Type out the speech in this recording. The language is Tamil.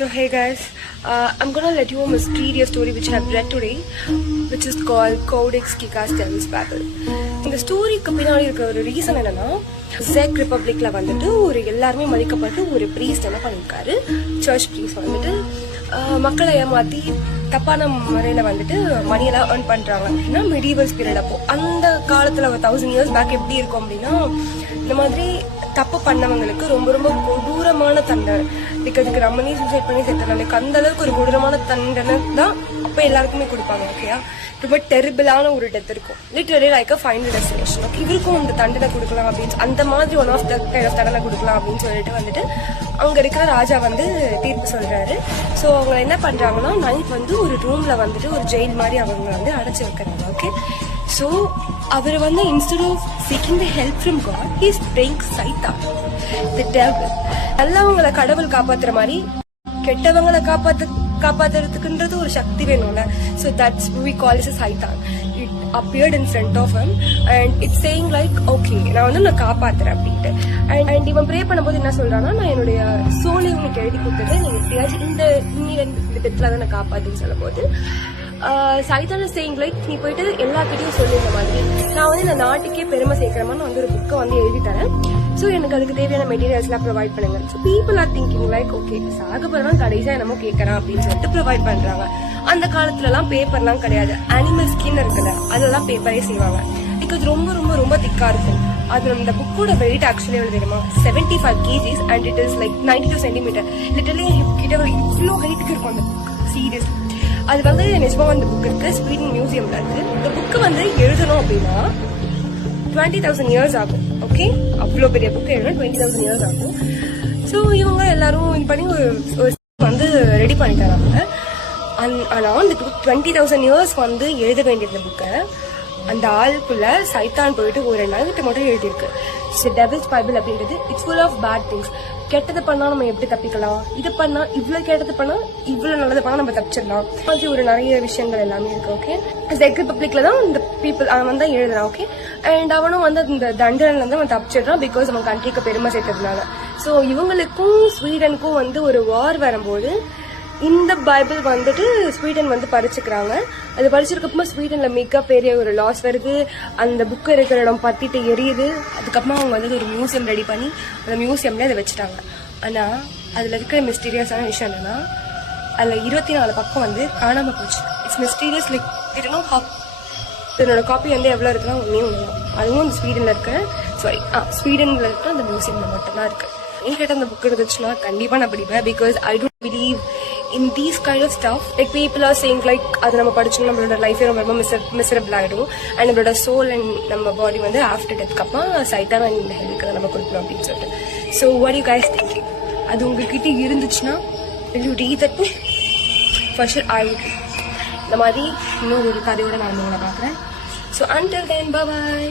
So hey guys, I'm gonna let you a mysterious story which I have read today, which is called Codex Gigas Devil's Babel. இந்த ஸ்டோரிக்கு பின்னாடி இருக்கிற ஒரு ரீசன் என்னன்னா, செக் ரிப்பப்ளிக்ல வந்துட்டு ஒரு எல்லாருமே மதிக்கப்பட்டு ஒரு ப்ரீஸ்ட் என்ன பண்ணிருக்காரு, சர்ச் ப்ரீஸ்ட் வந்துட்டு மக்களை ஏமாத்தி தப்பான முறையில வந்துட்டு மணியெல்லாம் ஏர்ன் பண்றாங்க அப்படின்னா மெடிவல்ஸ் பீரியட். அப்போ அந்த காலத்துல 1000 years பேக் எப்படி இருக்கும் அப்படின்னா, இந்த மாதிரி தப்பு பண்ணவங்களுக்கு ரொம்ப ரொம்ப கொடூரமான தண்டனை, பிகாஸ் ரமணி சூசைட் பண்ணி செத்துறாங்க, அந்த அளவுக்கு ஒரு கொடூரமான தண்டனை தான் அப்ப எல்லாருக்குமே கொடுப்பாங்க. ஓகேயா, ரொம்ப டெரிபிளான ஒரு டெத் இருக்கும், literally like a final destination. Okay, இவருக்கும் இந்த தண்டனை கொடுக்கலாம் அப்படின்னு, அந்த மாதிரி one of the kind of தண்டனை கொடுக்கலாம் அப்படின்னு சொல்லிட்டு வந்துட்டு அங்க இருக்கிற ராஜா வந்து தீர்ப்பு சொல்றாரு. ஸோ அவங்க என்ன பண்றாங்கன்னா, நைட் வந்து ஒரு ரூம்ல வந்துட்டு ஒரு ஜெயில் மாதிரி அவங்க வந்து அடைச்சு வைக்கிறாங்க. ஓகே, ஸோ அவர் வந்து instead of seeking the help from God, he is praying Satan, the devil. நல்லவங்களை கடவுள் காப்பாத்துற மாதிரி கெட்டவங்களை காப்பாத்துறதுக்குன்றது ஒரு சக்தி வேணும்ல. So that's what we call as a Satan. It appeared in front of him and it's saying like, okay, நான் வந்து நான் காப்பாத்துறேன் அப்படின்ட்டு. and இவன் ப்ரே பண்ணும்போது என்ன சொல்றான்னா, நான் என்னுடைய சோலை உனக்கு எழுதி கொடுத்துட்டு நீ எப்படியாச்சும் இந்த டெத்ல தான் நான் காப்பாத்துன்னு சொல்லும் போது சைதான் சேயிங் லைக், நீ போயிட்டு எல்லார்கிட்டையும் சொல்லு இந்த மாதிரி, நான் வந்து இந்த நாட்டுக்கே பெருமை சேர்க்கிறேன்னு வந்து ஒரு புக்கை வந்து எழுதி தரேன். ஸோ எனக்கு அதுக்கு தேவையான மெட்டீரியல்ஸ்லாம் ப்ரொவைட் பண்ணுங்க. So people are thinking like, okay சாக போறவன் கடைசியா என்னமோ கேட்கறான் அப்படின்னு சொல்லிட்டு ப்ரொவைட் பண்றாங்க. அந்த காலத்துல எல்லாம் பேப்பர்லாம் கிடையாது, அனிமல் ஸ்கின் இருக்குல்ல அதெல்லாம் பேப்பரே செய்வாங்க, பிகாஸ் ரொம்ப ரொம்ப ரொம்ப திக்கா இருக்கும். அது அந்த புக்கோட வெயிட் ஆக்சுவலி எவ்வளவு தெரியுமா, 75 kgs and it is like 92 centimeter. Literally கிட்ட இவ்வளோ ஹைட்டுக்கு இருக்கும் அந்த புக், சீரியஸ்லி. அது வந்து நிஜமா அந்த புக் இருக்கு, ஸ்வீடன் மியூசியம்ல இருக்கு. இந்த புக்கு வந்து எழுதணும் அப்படின்னா 20,000 years ஆகும். ஓகே, அவ்வளோ பெரிய புக்கு எழுதணும் 20,000 years ஆகும். ஸோ இவங்க எல்லாரும் இது பண்ணி ஒரு வந்து ரெடி பண்ணிட்டாங்க. ஆனா அந்த 20,000 years வந்து எழுத வேண்டிய இந்த புக்கை அந்த ஆளுக்குள்ள சைத்தான் போயிட்டு ஒரு நைட்டு மட்டும் எழுதியிருக்கு. டெவில்ஸ் பைபிள் அப்படின்றது it's full of bad things. கெட்டது பண்ணா நம்ம எப்படி தப்பிக்கலாம், இது பண்ணா இவ்வளவு கெட்டது பண்ணா இவ்வளவு நல்லது பண்ணா நம்ம தப்பிச்சிடலாம், மாதிரி ஒரு நிறைய விஷயங்கள் எல்லாமே இருக்கு. ஓகே, செக் ரிப்பப்ளிக்ல தான் இந்த பீப்புள் அவன் தான் எழுதுறான். ஓகே, அண்ட் அவனும் வந்து இந்த தண்டனைல இருந்து அவன் தப்பிச்சிடுறான், பிகாஸ் அவன் கண்ட்ரிக்கு பெருமை சேர்த்ததுனால. ஸோ இவங்களுக்கும் ஸ்வீடனுக்கும் வந்து ஒரு வார் வரும்போது இந்த பைபிள் வந்துட்டு ஸ்வீடன் வந்து பறிச்சுக்கிறாங்க. அது பறிச்சிருக்கப்பமா ஸ்வீடன்ல மிகப்பெரிய ஒரு லாஸ் வருது, அந்த புக்கு இருக்கிற இடம் பத்திட்டு எரியுது. அதுக்கப்புறமா அவங்க வந்து ஒரு மியூசியம் ரெடி பண்ணி அந்த மியூசியம்ல அதை வச்சுட்டாங்க. ஆனா அதுல இருக்கிற மிஸ்டீரியஸான விஷயம் என்னன்னா, அதுல 24 பக்கம் வந்து காணாம போச்சு. இட்ஸ் மிஸ்டீரியஸ், லைக் இதனோட காப்பி வந்து எவ்வளவு இருக்குன்னா ஒன்னே ஒண்ணு, அதுவும் அந்த ஸ்வீடன்ல இருக்கிற ஸ்வீடன்ல இருக்கிற அந்த மியூசியம்ல மட்டும்தான் இருக்கு. என்கிட்ட அந்த புக் இருந்துச்சுன்னா கண்டிப்பா நான் படிப்பேன், because I don't believe in these kind of stuff. Like people are saying like, அது நம்ம படிச்சோம் நம்மளோட லைஃபே ரொம்ப மிசரபிள் ஆகிடும், அண்ட் நம்மளோட சோல் அண்ட் நம்ம பாடி வந்து ஆஃப்டர் டெத்க்கு அப்புறம் சைட்டான இந்த ஹெல்க்கு நம்ம கொடுக்கணும் அப்படின்னு சொல்லிட்டு. So what do you guys think? அது உங்ககிட்ட இருந்துச்சுன்னா will you read that? For sure I would. இந்த மாதிரி இன்னொரு கதையோட நான் உங்களை பார்க்குறேன். So until then, bye bye.